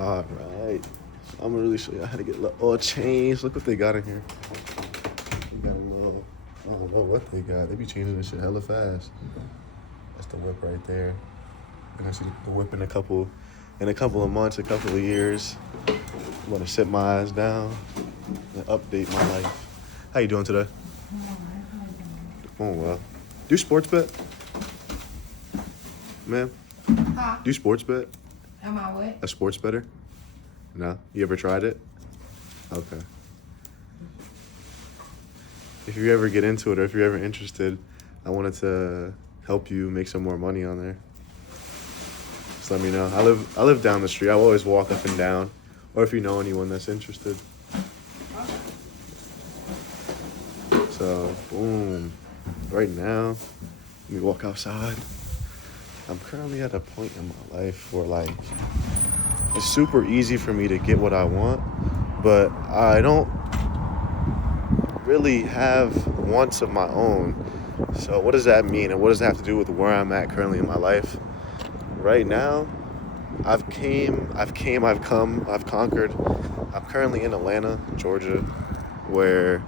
All right. I'm gonna really show you how to get a little oil change. Look what they got in here. They got a little, I don't know what they got. They be changing this shit hella fast. That's the whip right there. You're gonna see the whip in a couple of months, a couple of years. I'm gonna sit my ass down and update my life. How you doing today? Oh well. Do you sports bet? Ma'am? Huh? Do you sports bet? Am I what? A sports better? No? You ever tried it? Okay. If you ever get into it or if you're ever interested, I wanted to help you make some more money on there. Just let me know. I live down the street. I always walk up and down. Or if you know anyone that's interested. So, boom. Right now, let me walk outside. I'm currently at a point in my life where, like, it's super easy for me to get what I want, but I don't really have wants of my own. So what does that mean, and what does that have to do with where I'm at currently in my life? Right now, I've come, I've conquered. I'm currently in Atlanta, Georgia, where,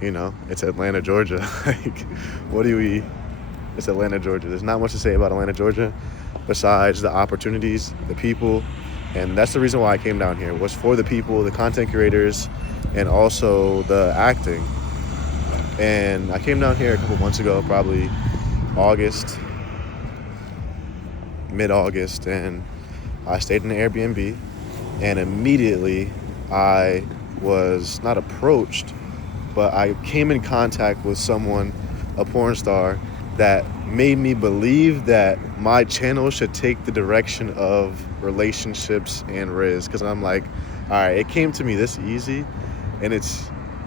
it's Atlanta, Georgia. Like, it's Atlanta, Georgia. There's not much to say about Atlanta, Georgia, besides the opportunities, the people, and that's the reason why I came down here, was for the people, the content creators, and also the acting. And I came down here a couple months ago, probably mid-August, and I stayed in an Airbnb, and immediately I was not approached, but I came in contact with someone, a porn star, that made me believe that my channel should take the direction of relationships and Riz. Because I'm like, all right, it came to me this easy, and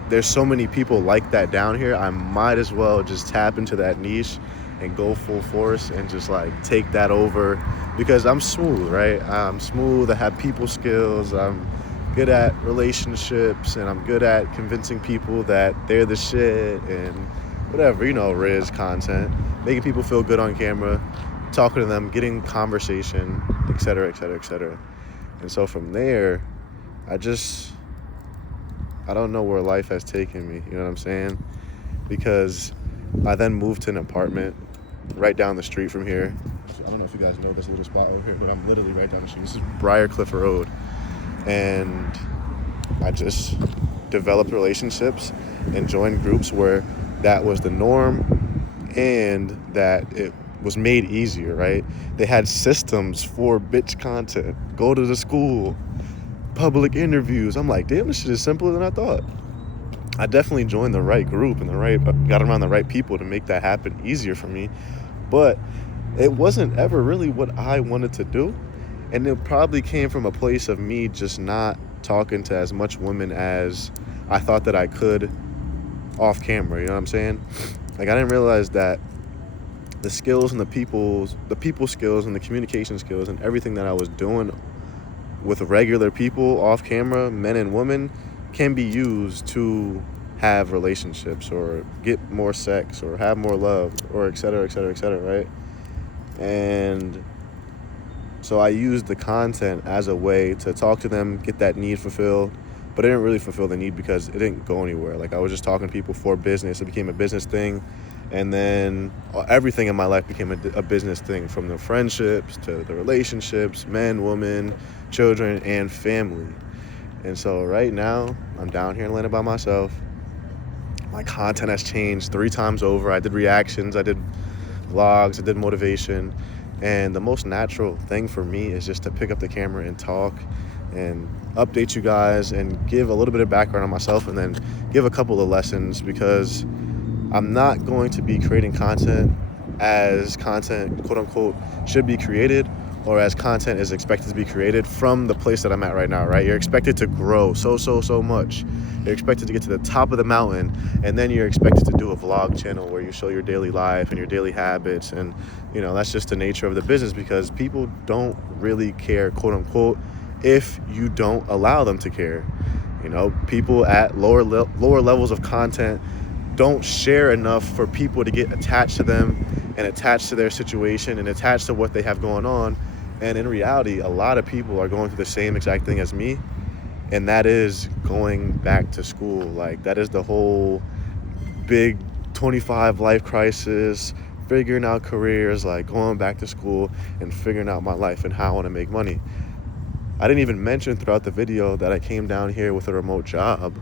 there's so many people like that down here. I might as well just tap into that niche and go full force and just like take that over, because I'm smooth, right? I'm smooth. I have people skills. I'm good at relationships, and I'm good at convincing people that they're the shit and whatever, Riz content, making people feel good on camera, talking to them, getting conversation, et cetera, et cetera, et cetera. And so from there, I don't know where life has taken me, you know what I'm saying? Because I then moved to an apartment right down the street from here. I don't know if you guys know this little spot over here, but I'm literally right down the street. This is Briarcliff Road. And I just developed relationships and joined groups where that was the norm and that it was made easier, right? They had systems for bitch content. Go to the school, public interviews. I'm like, damn, this shit is simpler than I thought. I definitely joined the right group and got around the right people to make that happen easier for me. But it wasn't ever really what I wanted to do. And it probably came from a place of me just not talking to as much women as I thought that I could off camera, you know what I'm saying? Like, I didn't realize that the skills and the people skills and the communication skills and everything that I was doing with regular people off camera, men and women, can be used to have relationships or get more sex or have more love or et cetera, et cetera, et cetera, right? And so I used the content as a way to talk to them, get that need fulfilled, but it didn't really fulfill the need because it didn't go anywhere. Like, I was just talking to people for business. It became a business thing. And then everything in my life became a business thing, from the friendships to the relationships, men, women, children, and family. And so right now, I'm down here in Atlanta by myself. My content has changed 3 times over. I did reactions, I did vlogs, I did motivation. And the most natural thing for me is just to pick up the camera and talk and update you guys and give a little bit of background on myself, and then give a couple of lessons, because I'm not going to be creating content as content, quote unquote, should be created, or as content is expected to be created from the place that I'm at right now, right? You're expected to grow so much. You're expected to get to the top of the mountain, and then you're expected to do a vlog channel where you show your daily life and your daily habits. And, that's just the nature of the business, because people don't really care, quote unquote, if you don't allow them to care. People at lower levels of content don't share enough for people to get attached to them and attached to their situation and attached to what they have going on. And in reality, a lot of people are going through the same exact thing as me, and that is going back to school. Like, that is the whole big 25 life crisis, figuring out careers, like going back to school and figuring out my life and how I want to make money. I didn't even mention throughout the video that I came down here with a remote job.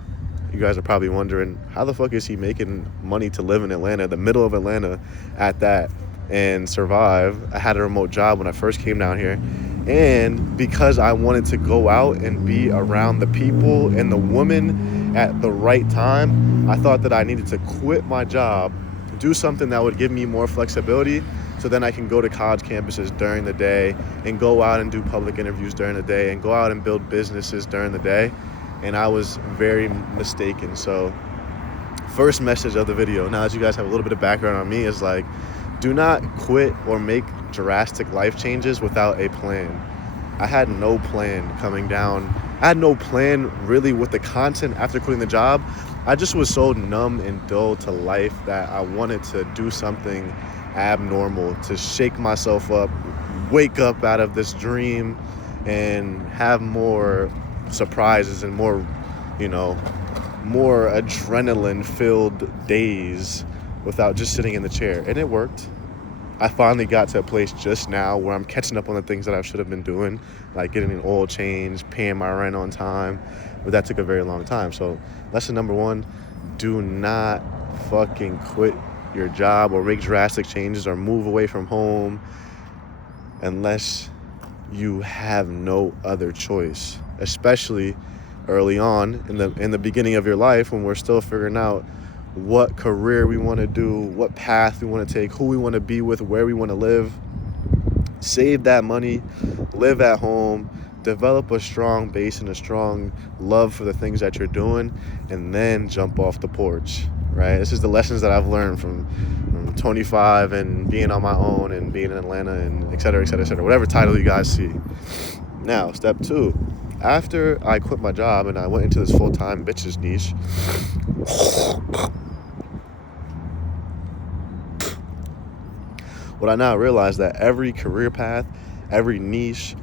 You guys are probably wondering, how the fuck is he making money to live in Atlanta, the middle of Atlanta at that, and survive? I had a remote job when I first came down here. And because I wanted to go out and be around the people and the women at the right time, I thought that I needed to quit my job, do something that would give me more flexibility, so then I can go to college campuses during the day and go out and do public interviews during the day and go out and build businesses during the day. And I was very mistaken. So first message of the video, now that you guys have a little bit of background on me, is like, do not quit or make drastic life changes without a plan. I had no plan coming down. I had no plan really with the content after quitting the job. I just was so numb and dull to life that I wanted to do something abnormal, to shake myself up, wake up out of this dream, and have more surprises and more, more adrenaline-filled days without just sitting in the chair. And it worked. I finally got to a place just now where I'm catching up on the things that I should have been doing, like getting an oil change, paying my rent on time, but that took a very long time. So lesson number 1, do not fucking quit your job or make drastic changes or move away from home unless you have no other choice, especially early on in the beginning of your life, when we're still figuring out what career we want to do, what path we want to take, who we want to be with, where we want to live. Save that money, live at home, develop a strong base and a strong love for the things that you're doing, and then jump off the porch, right? This is the lessons that I've learned from 25 and being on my own and being in Atlanta and et cetera, whatever title you guys see. Now, step 2. After I quit my job and I went into this full-time bitches niche, what I now realize that every career path, every niche,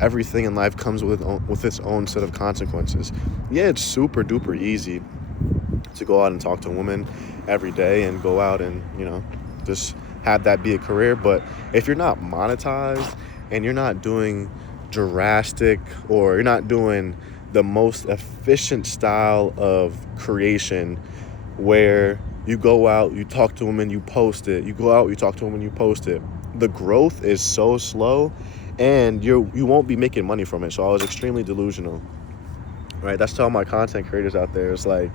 everything in life comes with its own set of consequences. Yeah, it's super duper easy to go out and talk to women every day and go out and, just have that be a career. But if you're not monetized and you're not doing drastic, or you're not doing the most efficient style of creation where you go out, you talk to women, you post it, you go out, you talk to women, you post it, the growth is so slow and you won't be making money from it. So I was extremely delusional, right? That's to all my content creators out there. It's like,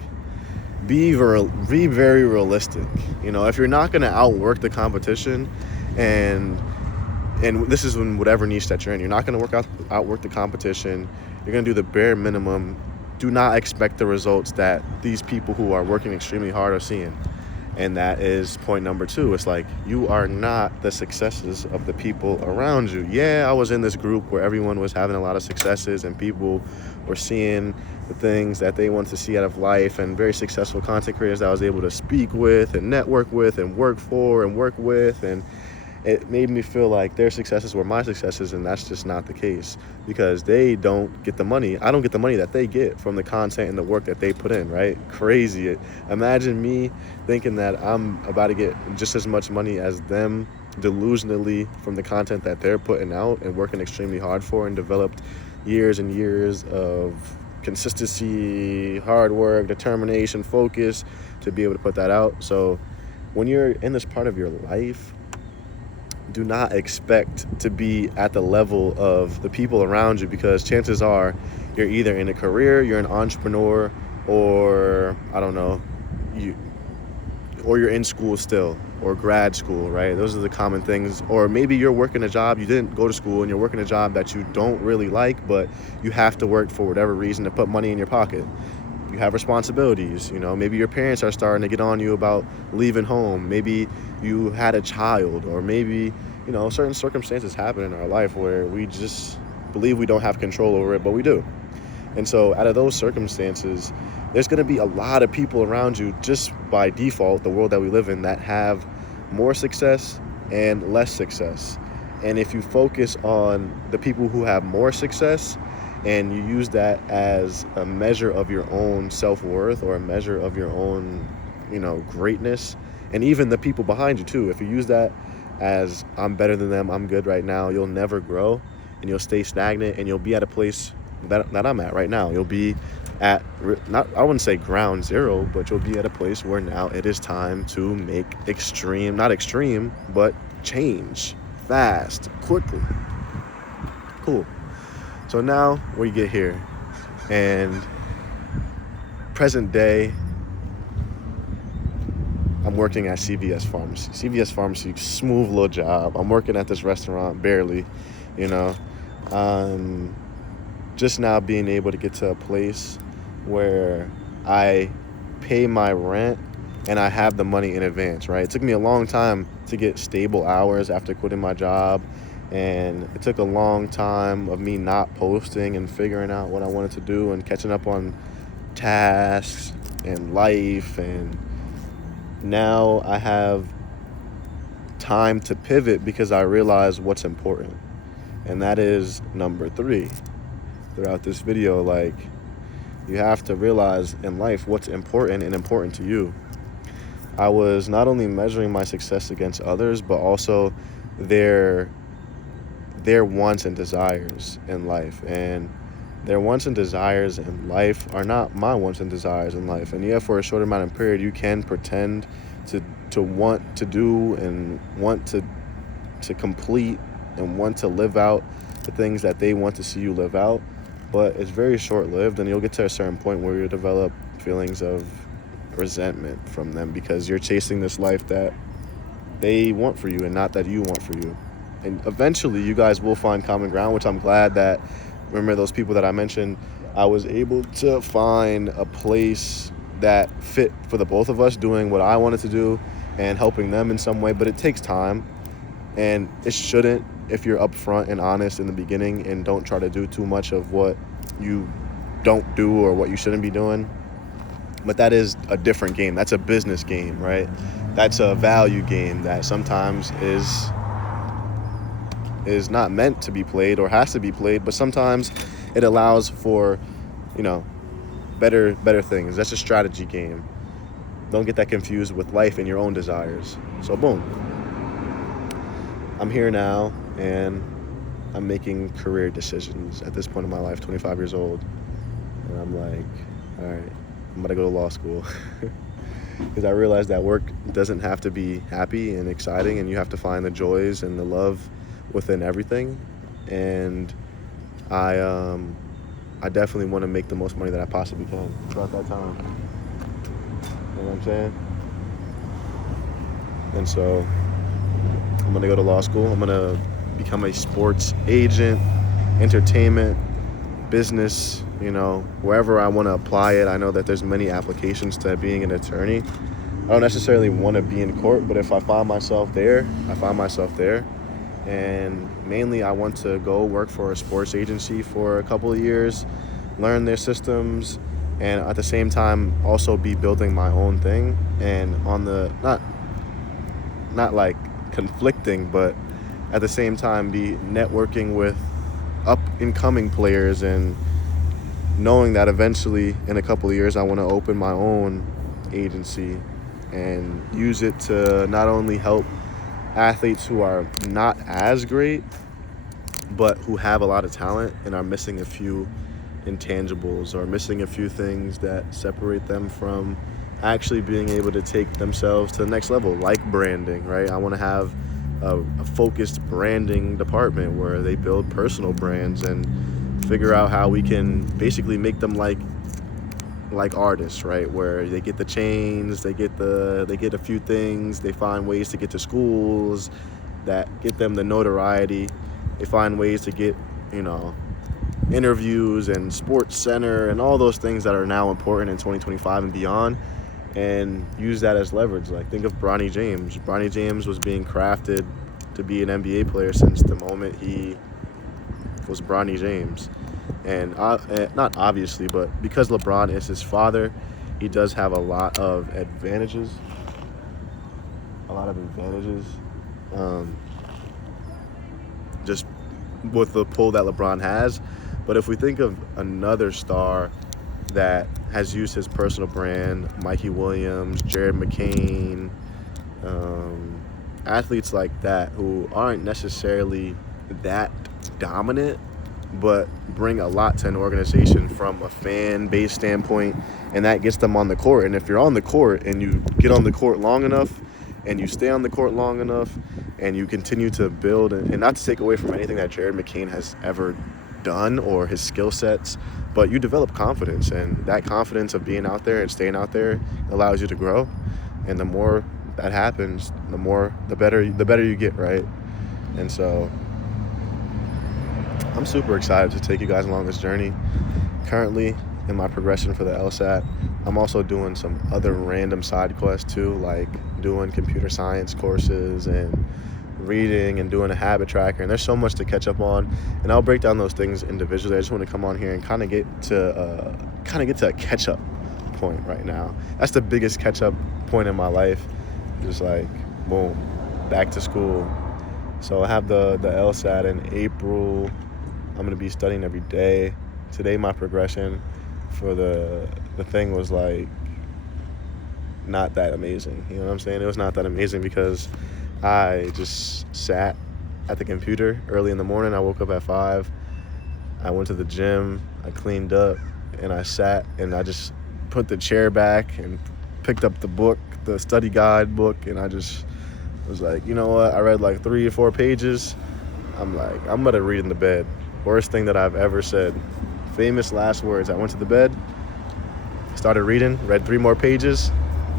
be very realistic. If you're not going to outwork the competition, and this is in whatever niche that you're in, you're not going to outwork the competition, you're going to do the bare minimum. Do not expect the results that these people who are working extremely hard are seeing. And that is point number 2. It's like, you are not the successes of the people around you. Yeah, I was in this group where everyone was having a lot of successes and people were seeing the things that they want to see out of life, and very successful content creators that I was able to speak with and network with and work for and work with, and it made me feel like their successes were my successes, and that's just not the case, because they don't get the money. I don't get the money that they get from the content and the work that they put in, right? Crazy. Imagine me thinking that I'm about to get just as much money as them delusionally from the content that they're putting out and working extremely hard for, and developed years and years of consistency, hard work, determination, focus to be able to put that out. So when you're in this part of your life, do not expect to be at the level of the people around you, because chances are you're either in a career, you're an entrepreneur, or or you're in school still, or grad school, right? Those are the common things. Or maybe you're working a job, you didn't go to school, and you're working a job that you don't really like, but you have to work for whatever reason to put money in your pocket. You have responsibilities, maybe your parents are starting to get on you about leaving home. Maybe you had a child, or maybe, certain circumstances happen in our life where we just believe we don't have control over it, but we do. And so out of those circumstances, there's going to be a lot of people around you, just by default, the world that we live in, that have more success and less success. And if you focus on the people who have more success and you use that as a measure of your own self-worth or a measure of your own, greatness, and even the people behind you too, if you use that as I'm better than them, I'm good right now, you'll never grow and you'll stay stagnant and you'll be at a place that I'm at right now. You'll be at, I wouldn't say ground zero, but you'll be at a place where now it is time to make not extreme, but change fast, quickly. Cool. So now we get here, and present day, I'm working at CVS Pharmacy. CVS Pharmacy, smooth little job. I'm working at this restaurant, barely, just now being able to get to a place where I pay my rent and I have the money in advance, right? It took me a long time to get stable hours after quitting my job, and it took a long time of me not posting and figuring out what I wanted to do and catching up on tasks and life, and now I have time to pivot because I realize what's important. And that is number 3 throughout this video. Like, you have to realize in life what's important and important to you. I was not only measuring my success against others, but also their wants and desires in life. And their wants and desires in life are not my wants and desires in life. And yeah, for a short amount of period, you can pretend to want to do and want to complete and want to live out the things that they want to see you live out. But it's very short-lived, and you'll get to a certain point where you develop feelings of resentment from them because you're chasing this life that they want for you and not that you want for you. And eventually you guys will find common ground, which I'm glad that, remember those people that I mentioned, I was able to find a place that fit for the both of us, doing what I wanted to do and helping them in some way. But it takes time, and it shouldn't if you're upfront and honest in the beginning and don't try to do too much of what you don't do or what you shouldn't be doing. But that is a different game. That's a business game, right? That's a value game that sometimes is not meant to be played or has to be played, but sometimes it allows for, better things. That's a strategy game. Don't get that confused with life and your own desires. So boom. I'm here now, and I'm making career decisions at this point in my life, 25 years old. And I'm like, all right, I'm going to go to law school. Because I realized that work doesn't have to be happy and exciting, and you have to find the joys and the love within everything. And I definitely want to make the most money that I possibly can throughout that time. You know what I'm saying? And so I'm going to go to law school. I'm going to become a sports agent, entertainment, business, wherever I want to apply it. I know that there's many applications to being an attorney. I don't necessarily want to be in court, but if I find myself there, I find myself there. And mainly I want to go work for a sports agency for a couple of years, learn their systems, and at the same time also be building my own thing. And on the, not like conflicting, but at the same time be networking with up and coming players, and knowing that eventually in a couple of years I want to open my own agency and use it to not only help athletes who are not as great but who have a lot of talent and are missing a few intangibles or missing a few things that separate them from actually being able to take themselves to the next level, like branding, right? I want to have a focused branding department where they build personal brands and figure out how we can basically make them like artists, right? Where they get the chains, they get a few things, they find ways to get to schools that get them the notoriety, they find ways to get, interviews and Sports Center and all those things that are now important in 2025 and beyond, and use that as leverage. Like, think of Bronny James. Bronny James was being crafted to be an NBA player since the moment he was Bronny James. And not obviously, but because LeBron is his father, he does have a lot of advantages. with the pull that LeBron has. But if we think of another star that has used his personal brand, Mikey Williams, Jared McCain, athletes like that who aren't necessarily that dominant, but bring a lot to an organization from a fan base standpoint, and that gets them on the court. And if you're on the court and you get on the court long enough and you stay on the court long enough and you continue to build, and not to take away from anything that Jared McCain has ever done or his skill sets, but you develop confidence, and that confidence of being out there and staying out there allows you to grow. And the more that happens, the better you get, right? And so I'm super excited to take you guys along this journey. Currently, in my progression for the LSAT, I'm also doing some other random side quests too, like doing computer science courses and reading and doing a habit tracker. And there's so much to catch up on, and I'll break down those things individually. I just want to come on here and kind of get to a catch-up point right now. That's the biggest catch-up point in my life. Just like, boom, back to school. So I have the LSAT in April. I'm going to be studying every day. Today my progression for the thing was like not that amazing. You know what I'm saying? It was not that amazing because I just sat at the computer early in the morning. I woke up at 5. I went to the gym. I cleaned up, and I sat and I just put the chair back and picked up the book, the study guide book, and I just was like, you know what? I read like 3 or 4 pages. I'm like, I'm going to read in the bed. Worst thing that I've ever said. Famous last words. I went to the bed, started reading, read 3 more pages.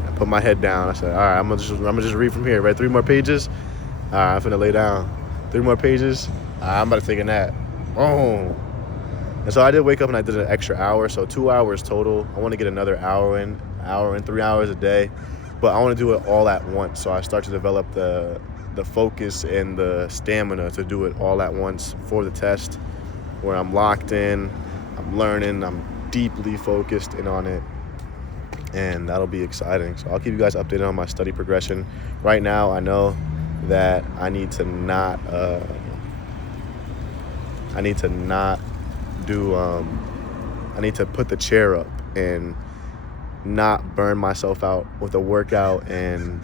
I put my head down. I said, all right, I'm gonna just read from here. Read 3 more pages. All right, I'm finna lay down. 3 more pages. All right, I'm about to take a nap. Oh. And so I did wake up and I did an extra hour, so 2 hours total. I want to get another hour in, 3 hours a day, but I want to do it all at once. So I start to develop the focus and the stamina to do it all at once for the test, where I'm locked in, I'm learning, I'm deeply focused in on it, and that'll be exciting. So I'll keep you guys updated on my study progression. Right now, I know that I need to not put the chair up and not burn myself out with a workout and,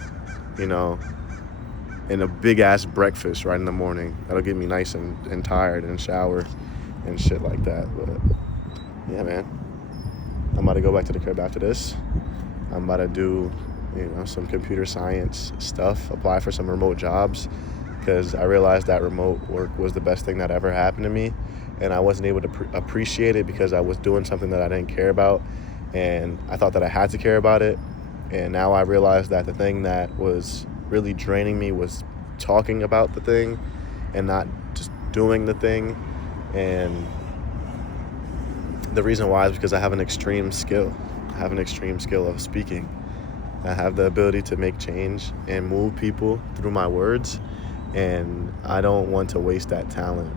and a big ass breakfast right in the morning. That'll get me nice and tired and shower and shit like that. But yeah, man, I'm about to go back to the crib after this. I'm about to do, some computer science stuff, apply for some remote jobs, because I realized that remote work was the best thing that ever happened to me, and I wasn't able to appreciate it because I was doing something that I didn't care about, and I thought that I had to care about it. And now I realized that the thing that was really draining me was talking about the thing and not just doing the thing. And the reason why is because I have an extreme skill. I have an extreme skill of speaking. I have the ability to make change and move people through my words, and I don't want to waste that talent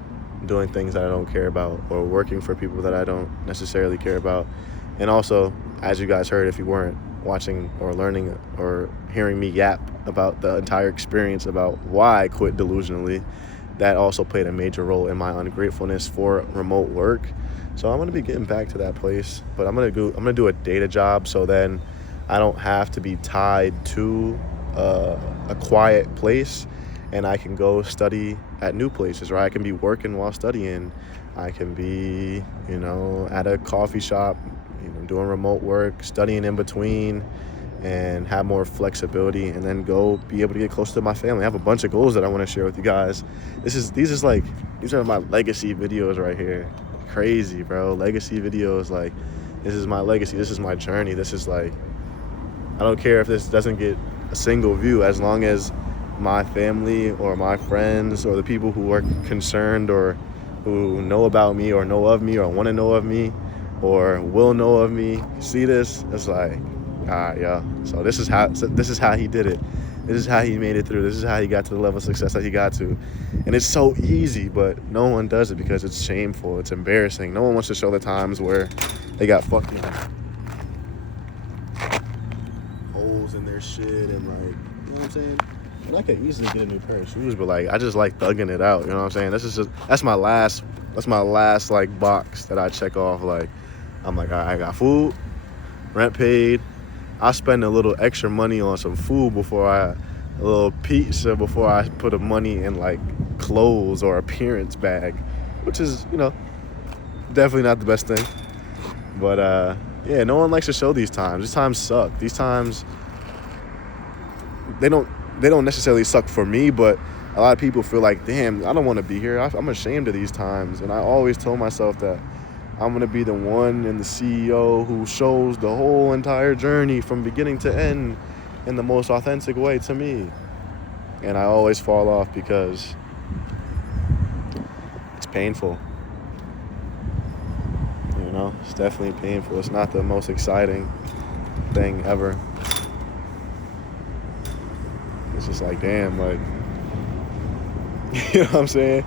doing things that I don't care about or working for people that I don't necessarily care about. And also, as you guys heard, if you weren't watching or learning or hearing me yap about the entire experience about why I quit delusionally, that also played a major role in my ungratefulness for remote work. So I'm going to be getting back to that place, but I'm going to do a data job, so then I don't have to be tied to a quiet place, and I can go study at new places, right? I can be working while studying. I can be, at a coffee shop, doing remote work, studying in between, and have more flexibility, and then go be able to get closer to my family. I have a bunch of goals that I want to share with you guys. These are my legacy videos right here. Crazy, bro. Legacy videos. Like, this is my legacy. This is my journey. This is like, I don't care if this doesn't get a single view, as long as my family or my friends or the people who are concerned or who know about me or know of me or want to know of me or will know of me see this. It's like, all right, yeah. So this is how he did it. This is how he made it through. This is how he got to the level of success that he got to. And it's so easy, but no one does it because it's shameful. It's embarrassing. No one wants to show the times where they got fucking holes in their shit and, like, you know what I'm saying? And I could easily get a new pair of shoes, but like I just like thugging it out. You know what I'm saying? That's my last like box that I check off. Like I'm like, all right, I got food, rent paid. I spend a little extra money on some food a little pizza before I put the money in like clothes or appearance bag, which is, you know, definitely not the best thing. But yeah, no one likes to show these times. These times suck. These times, they don't necessarily suck for me, but a lot of people feel like, damn, I don't want to be here. I'm ashamed of these times. And I always told myself that I'm going to be the one and the CEO who shows the whole entire journey from beginning to end in the most authentic way to me. And I always fall off because it's painful. You know, it's definitely painful. It's not the most exciting thing ever. It's just like, damn, like, you know what I'm saying?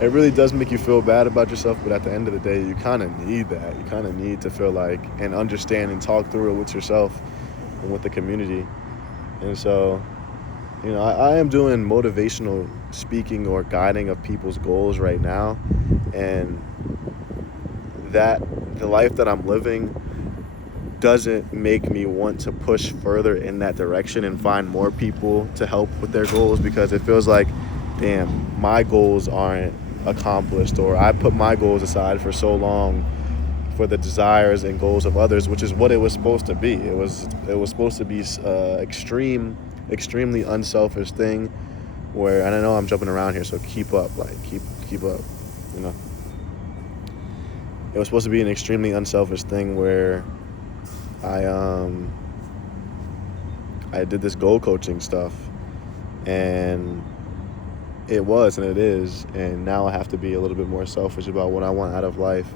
It really does make you feel bad about yourself, but at the end of the day, you kind of need that. You kind of need to feel like and understand and talk through it with yourself and with the community. And so, you know, I am doing motivational speaking or guiding of people's goals right now. And that the life that I'm living doesn't make me want to push further in that direction and find more people to help with their goals, because it feels like, damn, my goals aren't accomplished, or I put my goals aside for so long for the desires and goals of others, which is what it was supposed to be. It was supposed to be extremely unselfish thing where, and I know I'm jumping around here, so keep up, keep up, you know. It was supposed to be an extremely unselfish thing where I did this goal coaching stuff, and it was, and it is, and now I have to be a little bit more selfish about what I want out of life.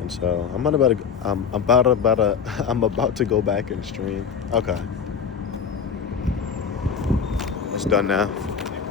And so I'm about to go back and stream. Okay, it's done now.